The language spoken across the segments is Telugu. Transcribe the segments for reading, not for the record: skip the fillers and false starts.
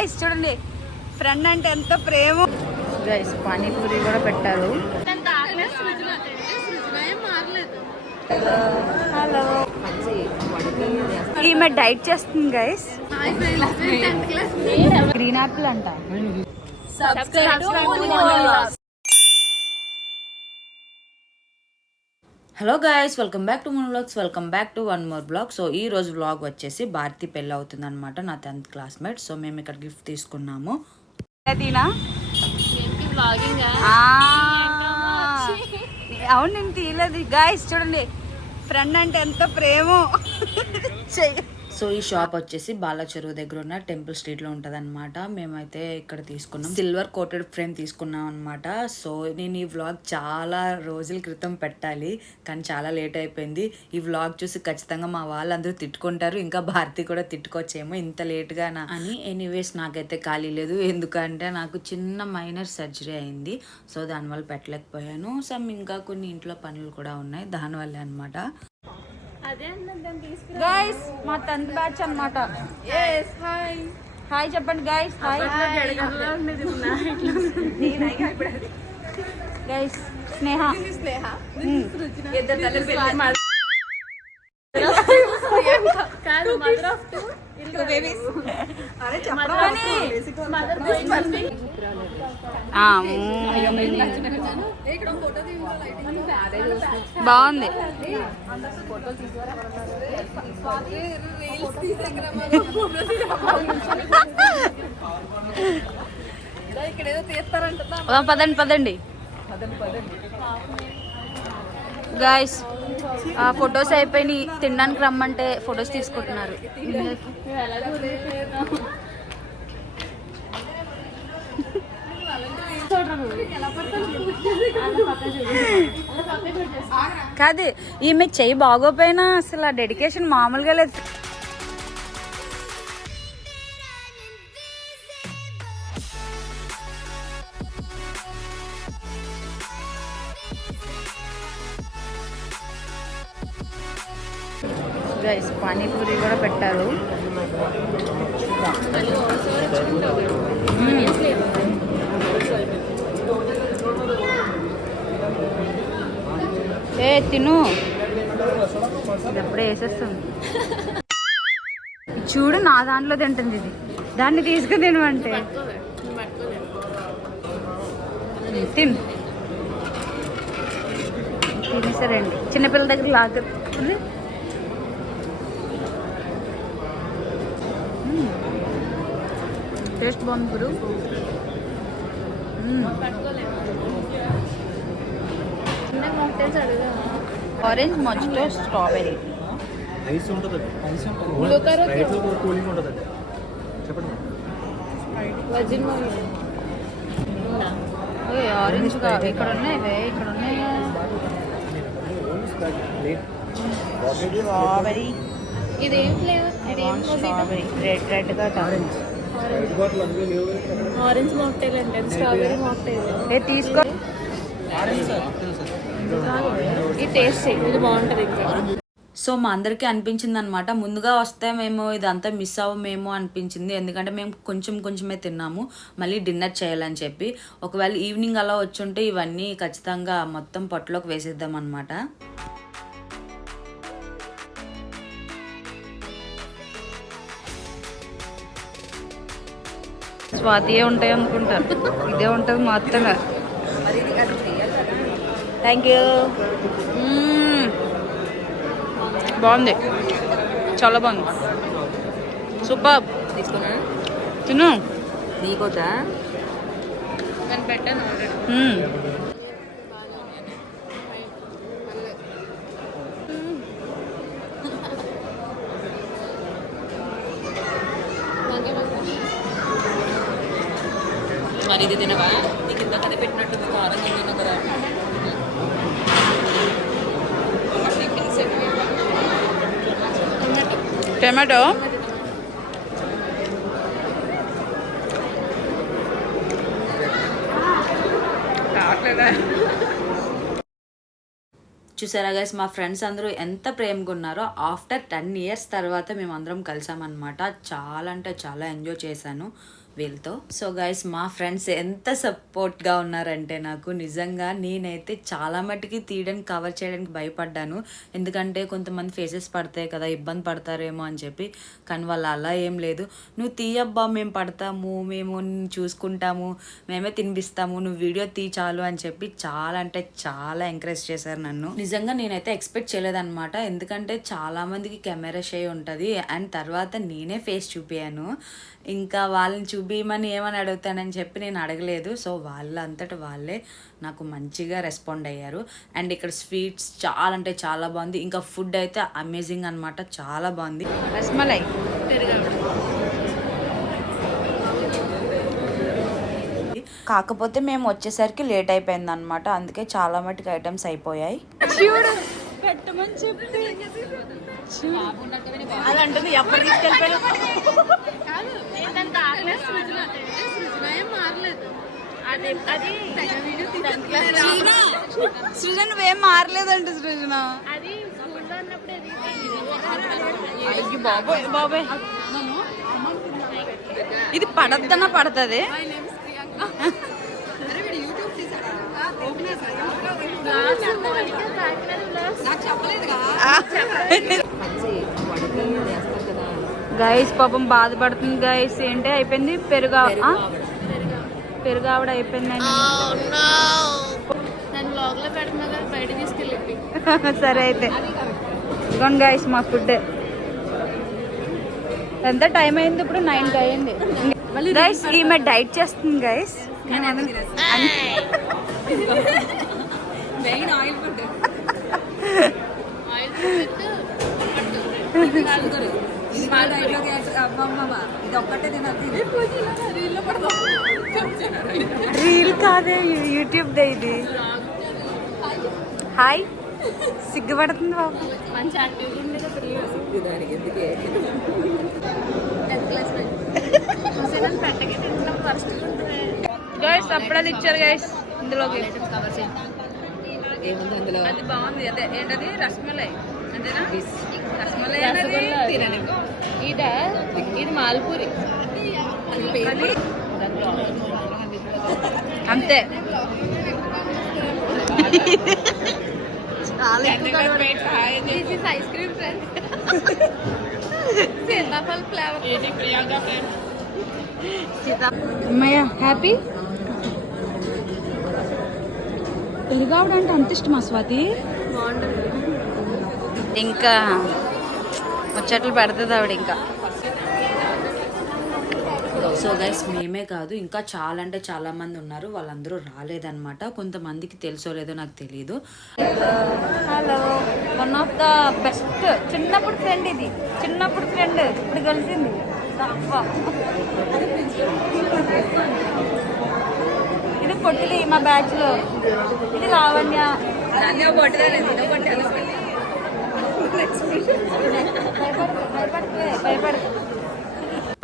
గాయస్ చూడండి ఫ్రెండ్ అంటే ఎంత ప్రేమ. గైస్ పానీపూరి కూడా పెట్టారు. హలో ఈమె డైట్ చేస్తుంది గైస్. గ్రీన్ ఆపిల్ అంట. Hello guys, welcome back to మోన్ vlogs. Welcome back to one more blog. So ఈ రోజు వ్లాగ్ వచ్చేసి భారతి పెళ్ళి అవుతుంది అనమాట, నా 10th క్లాస్మేట్. సో మేము ఇక్కడ గిఫ్ట్ తీసుకున్నాము. అవును నేను తీయలేదు గాయస్. చూడండి ఫ్రెండ్ అంటే ఎంత ప్రేమో. సో ఈ షాప్ వచ్చేసి బాలా చెరువు దగ్గర ఉన్న టెంపుల్ స్ట్రీట్ లో ఉంటది అనమాట. మేమైతే ఇక్కడ తీసుకున్నాం, సిల్వర్ కోటెడ్ ఫ్రేమ్ తీసుకున్నాం అనమాట. సో నేను ఈ వ్లాగ్ చాలా రోజుల క్రితం పెట్టాలి, కానీ చాలా లేట్ అయిపోయింది. ఈ వ్లాగ్ చూసి ఖచ్చితంగా మా వాళ్ళందరూ తిట్టుకుంటారు, ఇంకా భారతి కూడా తిట్టుకోవచ్చేమో ఇంత లేట్గా అని. ఎనీవేస్ నాకైతే ఖాళీ లేదు, ఎందుకంటే నాకు చిన్న మైనర్ సర్జరీ అయింది. సో దానివల్ల పెట్టలేకపోయాను. ఇంకా కొన్ని ఇంట్లో పనులు కూడా ఉన్నాయి, దానివల్లే అనమాట. గైస్ మా 10th బ్యాచ్ అన్నమాట. హాయ్ చెప్పండి గైస్. Hi guys. స్నేహ బాగుంది. పదండి పదండి గాయస్. ఫొటోస్ అయిపోయినాయి, తినడానికి రమ్మంటే ఫొటోస్ తీసుకుంటున్నారు. కాదు ఈమె చెయ్యి బాగోపోయినా అసలు ఆ డెడికేషన్ మామూలుగా లేదు. గైస్ పానీపూరి కూడా పెట్టారు. తిను, ఎప్పుడే వేసేస్తుంది. చూడు నా దాంట్లో తింటుంది ఇది, దాన్ని తీసుకుని తినమంటే తినేసారండి. చిన్నపిల్లల దగ్గర లాగుతుంది. టేస్ట్ బాగుంది గురు. ఆరెంజ్ మజ్జిగ స్ట్రాబెరీ ఆరెంజ్. ఇక్కడ ఉన్నాయి, ఇక్కడ ఉన్నాయి. స్ట్రాబెరీ, ఇదేం ఫ్లేవర్? స్ట్రాబెరీ రెడ్ రెడ్ గా ఆరెంజ్ మాక్టైల్ అంటే స్ట్రాబెరీ మాక్టైల్ తీసుకో. ఈ టేస్ట్ ఇది బాగుంటుంది. సో మా అందరికీ అనిపించింది అనమాట, ముందుగా వస్తే మేము ఇదంతా మిస్ అవ్వమేమో అనిపించింది, ఎందుకంటే మేము కొంచెమే తిన్నాము, మళ్ళీ డిన్నర్ చేయాలని చెప్పి. ఒకవేళ ఈవినింగ్ అలా వచ్చుంటే ఇవన్నీ ఖచ్చితంగా మొత్తం పొట్టలోకి వేసేద్దాం అనమాట. స్వాతియే ఉంటాయి అనుకుంటారు, ఇదే ఉంటుంది మొత్తంగా. Thank you. బాగుంది, చాలా బాగుంది, సూపర్. తీసుకున్నా తిను. నీకోతా నేను పెట్టాను ఆల్రెడీ. మరి ఇది తినవా? నీకు ఇంత కథ పెట్టినట్టు కారం తిన్న కదా. టమాటో చూసారా గైస్, మా ఫ్రెండ్స్ అందరూ ఎంత ప్రేమగా ఉన్నారో. ఆఫ్టర్ 10 years తర్వాత మేమందరం కలిసామన్నమాట. చాలా అంటే చాలా ఎంజాయ్ చేశాను. వీళ్ళతో. సో గైస్ మా ఫ్రెండ్స్ ఎంత సపోర్ట్గా ఉన్నారంటే నాకు నిజంగా నేనైతే చాలా మటుకి తీయడానికి కవర్ చేయడానికి భయపడ్డాను. ఎందుకంటే కొంతమంది ఫేసెస్ పడతాయి కదా, ఇబ్బంది పడతారేమో అని చెప్పి. కానీ వాళ్ళు అలా ఏం లేదు, నువ్వు తీయబ్బా మేము పడతాము, మేము చూసుకుంటాము, మేమే తినిపిస్తాము, నువ్వు వీడియో తీ చాలు అని చెప్పి చాలా అంటే చాలా ఎంకరేజ్ చేశారు నన్ను. నిజంగా నేనైతే ఎక్స్పెక్ట్ చేయలేదన్నమాట. ఎందుకంటే చాలా మందికి కెమెరా షై ఉంటుంది అండ్ తర్వాత నేనే ఫేస్ చూపించాను. ఇంకా వాళ్ళని చూపించమని ఏమని అడుగుతానని చెప్పి నేను అడగలేదు. సో వాళ్ళంతట వాళ్ళే నాకు మంచిగా రెస్పాండ్ అయ్యారు. అండ్ ఇక్కడ స్వీట్స్ చాలా అంటే చాలా బాగుంది. ఇంకా ఫుడ్ అయితే అమేజింగ్ అనమాట, చాలా బాగుంది. రస్మలై కాకపోతే మేము వచ్చేసరికి లేట్ అయిపోయింది అనమాట, అందుకే చాలా మటుకు ఐటమ్స్ అయిపోయాయి. పెట్టమని చెప్పి అది అంటుంది ఎప్పుడు తీసుకెళ్ళిపోయారు. సృజన నువ్వేం మారలేదంట సృజన. బాబోయ్ బాబోయ్ ఇది పడద్దన్నా పడుతుంది. గైస్ పాపం బాధపడుతుంది గైస్. ఏంటి అయిపోయింది పెరుగావిడ అయిపోయింది. సరే అయితే ఇదిగోండి గైస్ మా ఫుడ్. ఎంత టైం అయింది ఇప్పుడు? 9 అయింది గైస్. ఈమె డైట్ చేస్తుంది గైస్. రీల్ కాదే, యూట్యూబ్ దే ఇది. హాయ్ సిగ్గుపడుతుంది బాబు. మంచి గైస్ అప్పుడే ఇచ్చారు గైస్ ఇందులోకి. అది బాగుంది. అదే ఏంటది రస్మలై అంతేనా? రస్మలై ఇది మాల్పూరి అంతే. Ice cream friends flavour. అమ్మయ్య హ్యాపీ. పెరుగావిడ అంటే అంత ఇష్టమా స్వాతి? ఇంకా ముచ్చట్లు పెడుతుంది ఆవిడ ఇంకా. సో గైస్ మేమే కాదు ఇంకా చాలా అంటే చాలా మంది ఉన్నారు, వాళ్ళందరూ రాలేదన్నమాట. కొంతమందికి తెలుసో లేదో నాకు తెలియదు. Hello, one of the best చిన్నప్పుడు ఫ్రెండ్. ఇది చిన్నప్పుడు ఫ్రెండ్ ఇప్పుడు కలిసింది. ఇది పొట్టిది మా బ్యాచ్ లో. ఇది లావణ్య.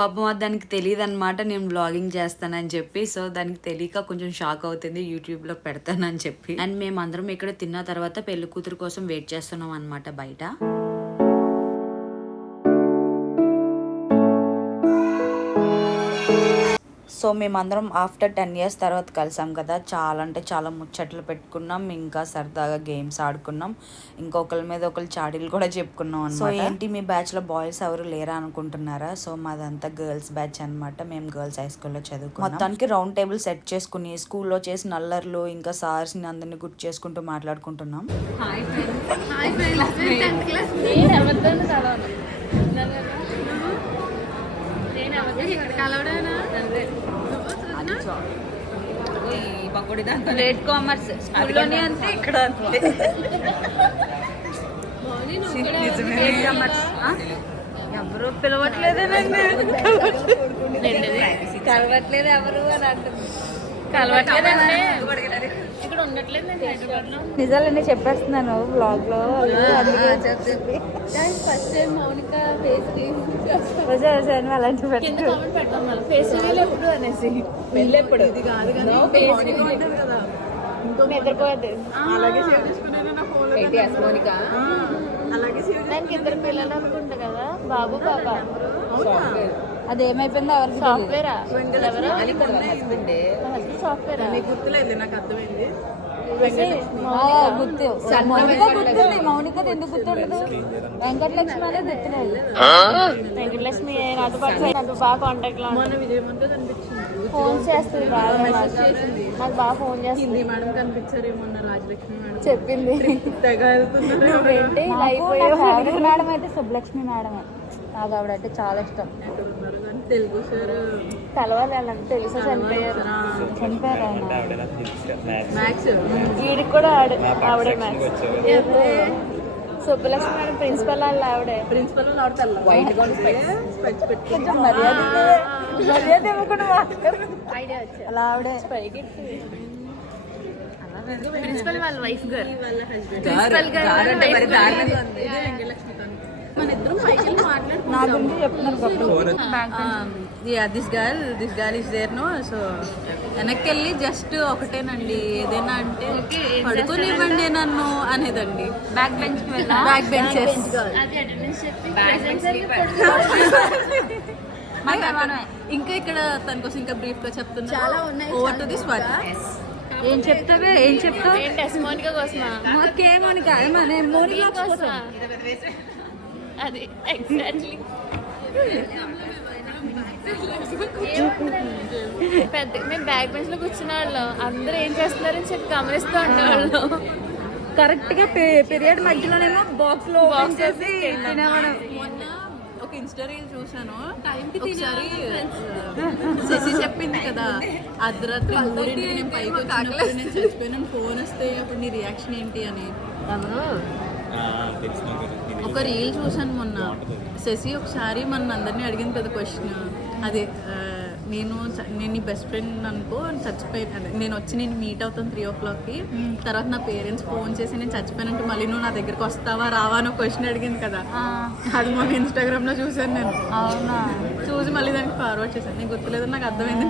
పాపం దానికి తెలియదు అనమాట నేను బ్లాగింగ్ చేస్తానని చెప్పి. సో దానికి తెలియక కొంచెం షాక్ అవుతుంది యూట్యూబ్లో పెడతానని చెప్పి. అండ్ మేమందరం ఇక్కడ తిన్న తర్వాత పెళ్లి కూతురు కోసం వెయిట్ చేస్తున్నాం అనమాట బయట. సో మేమందరం ఆఫ్టర్ 10 years తర్వాత కలిసాం కదా, చాలా అంటే చాలా ముచ్చట్లు పెట్టుకున్నాం, ఇంకా సరదాగా గేమ్స్ ఆడుకున్నాం, ఇంకొకరి మీద ఒకరు చాడీలు కూడా చెప్పుకున్నాం అనమాట. సో ఏంటి మీ బ్యాచ్లో బాయ్స్ ఎవరు లేరా అనుకుంటున్నారా? సో మాదంతా గర్ల్స్ బ్యాచ్ అనమాట. మేము గర్ల్స్ హై స్కూల్లో చదువుకున్నాం. మొత్తానికి రౌండ్ టేబుల్ సెట్ చేసుకుని స్కూల్లో చేసిన అల్లర్లు ఇంకా సార్స్ని అందరినీ గుర్తు చేసుకుంటూ మాట్లాడుకుంటున్నాం. గ్రేట్ కామర్స్ స్కూల్లోనే అంతే, ఇక్కడ అంతే. ఎవరు పిలవట్లేదేనండి, కలవట్లేదు ఎవరు అని అంటుంది. కలవట్లేదండి, ఇక్కడ ఉండట్లేదు. నిజాలన్నీ చెప్పేస్తున్నాను బ్లాగ్ లో. First time Mounika face cream అలాంటి ఫేస్ ఎప్పుడు అనేసి పెళ్ళి ఎప్పుడు ఇది కాదు కదా నిద్రపోయేది. మౌనిక దానికి 2 పిల్లలు అనుకుంటా కదా, బాబు పాప. అది ఏమైపోయిందో ఎవరికి సాఫ్ట్వేరా సాఫ్ట్వేర్ గుర్తులేదు నాకు అర్థమైంది. గుర్తు గుర్తుంది. మౌనిక ఎందుకు గుర్తుండదు? వెంకటలక్ష్మి అనేది గుర్తులేదు. వెంకటలక్ష్మి నాతో పాటు నాతో బాగా కాంటాక్ట్ లో మన విజయవంతో కనిపించింది. ఫోన్ చేస్తుంది బాగా నాకు బాగా ఫోన్ చేస్తుంది. మేడం కనిపించారేమో రాజలక్ష్మి మేడం చెప్పింది తెగ వెళ్తున్నారు. నువ్వేంటి ఇలా అయిపోయావు. ఫేవరెట్ మేడం అయితే సుబ్బలక్ష్మి మేడమే. నాకు ఆవిడ అంటే చాలా ఇష్టం. తెలుగు సార్ కలవాలి వాళ్ళని తెలుసు చనిపోయారు. చనిపోయారు ఆయన. మ్యాథ్స్ వీడికి కూడా ఆవిడే మ్యాథ్స్. సుబ్బలక్ష్మి మేడం ప్రిన్సిపల్ వాళ్ళు ఆవిడే. ప్రిన్సిపల్ ఆడతారు వైట్ కొంచెం మర్యాద ఇవ్వకుండా ఐడియా వచ్చా అలా ఆవిడే. ప్రిన్సిపల్ వాళ్ళ వైఫ్ గారు మన ఇద్దరం పైకి మాట్లాడుకుంటాం. నా గురించి చెప్తున్నారు గొప్పలు. This girl is there no. So వెనక్కి వెళ్ళి జస్ట్ ఒకటేనండి, ఏదైనా అంటే పడుకోనివ్వండి నన్ను అనేదండి. బ్యాక్ బెంచ్ బ్యాక్ బెంచెస్ ఇంకా ఇక్కడ తన కోసం ఇంకా బ్రీఫ్ గా చెప్తున్నా. చాలా ఉన్నాయి. Over to this work. ఏం చెప్తావే? ఏం చెప్తావు? మోనికా కోసమా? మాకే మోనిక మోనికా కోసమా? అది ఎగ్జాక్ట్లీ పెద్ద మేము బ్యాక్ బెంచ్ లో కూర్చున్న వాళ్ళు అందరూ ఏం చేస్తున్నారని చెప్పి గమనిస్తూ ఉండేవాళ్ళు. కరెక్ట్ గా పీరియడ్ మధ్యలోనేమో బాక్స్ లో ఓపెన్ చేసి తినేవాడు. మొన్న ఒక ఇన్స్టా రీల్ చూసాను. ఒకసారి శశి చెప్పింది కదా అర్ధరాత్రి 3ంటికి నేను పైకి వచ్చినప్పుడు నేను చచ్చిపోయినాను, ఫోన్ వస్తే అప్పుడు నీ రియాక్షన్ ఏంటి అని. ఒక రీల్ చూసాను మొన్న. శశి ఒకసారి మన అందరినీ అడిగింది కదా క్వశ్చన్, అదే నేను నీ బెస్ట్ ఫ్రెండ్ అనుకో చచ్చిపోయాను, నేను వచ్చి నేను మీట్ అవుతాను 3 o'clockకి, తర్వాత నా పేరెంట్స్ ఫోన్ చేసి నేను చచ్చిపోయానంటే మళ్ళీ నువ్వు నా దగ్గరికి వస్తావా రావా అని క్వశ్చన్ అడిగింది కదా. అది మొన్న ఇన్స్టాగ్రామ్ లో చూసాను నేను. అవునా? చూసి మళ్ళీ దానికి ఫార్వర్డ్ చేశాను. నీకు గుర్తులేదు, నాకు అర్థమైంది.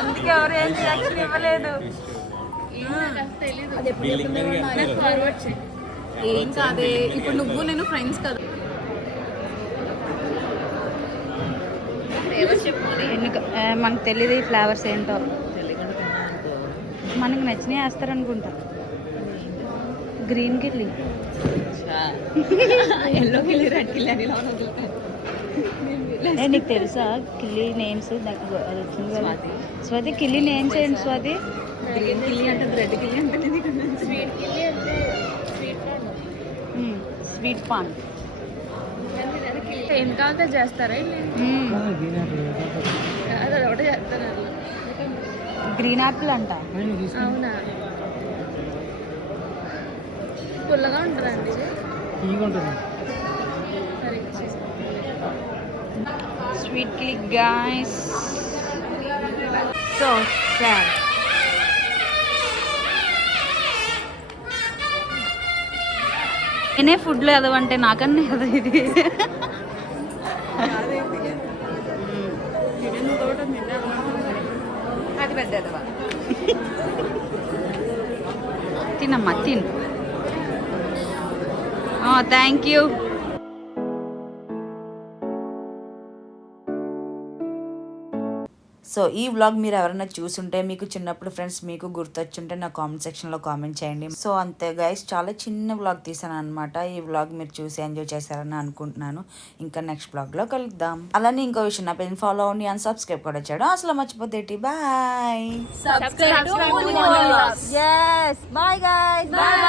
అందుకే ఎవరు ఏం రియాక్షన్ ఇవ్వలేదు. ఏం కాదే, ఇప్పుడు నువ్వు నేను ఫ్రెండ్స్ కదా. మనకు తెలియదు ఈ ఫ్లేవర్స్ ఏంటో. మనకు నచ్చినవి వేస్తారనుకుంటా. గ్రీన్ కిల్లీ, ఎల్లో కిల్లీ, రెడ్ కిల్లీ అని నీకు తెలుసా కిల్లీ నేమ్స్? వచ్చింది కదా స్వాతి. కిల్లీ నేమ్స్ ఏంటి స్వాతి? గ్రీన్ కిల్లీ అంటే రెడ్ కిల్లీ అంటే స్వీట్ కిల్లీ అంటే స్వీట్ పాన్. ఏం కావాలంటే చేస్తారా? అది ఒకటే చేస్తారు. గ్రీన్ యాపిల్ అంట. అవునా? పుల్లగా ఉంటుందా అండి? స్వీట్ కిల్లీ గాయ్స్. So sad. నేనే ఫుడ్లో ఎదవంటే నాకన్నా ఎద ఇది. అది పెద్ద ఎదవా. తినమ్మా తిను. Thank you. సో ఈ వ్లాగ్ మీరు ఎవరైనా చూసుంటే మీకు చిన్నప్పుడు ఫ్రెండ్స్ మీకు గుర్తొచ్చుంటే నా కామెంట్ సెక్షన్లో కామెంట్ చేయండి. సో అంతే గైస్, చాలా చిన్న వ్లాగ్ తీసాను అనమాట. ఈ వ్లాగ్ మీరు చూసి ఎంజాయ్ చేశారని అనుకుంటున్నాను. ఇంకా నెక్స్ట్ వ్లాగ్లో కలుద్దాం. అలానే ఇంకో విషయం, నా పేజ్ ఫాలో అవ్వండి అండ్ సబ్స్క్రైబ్ కూడా చేయడం అసలు మర్చిపోతే. Bye. Subscribe to Yes. Bye guys. Bye.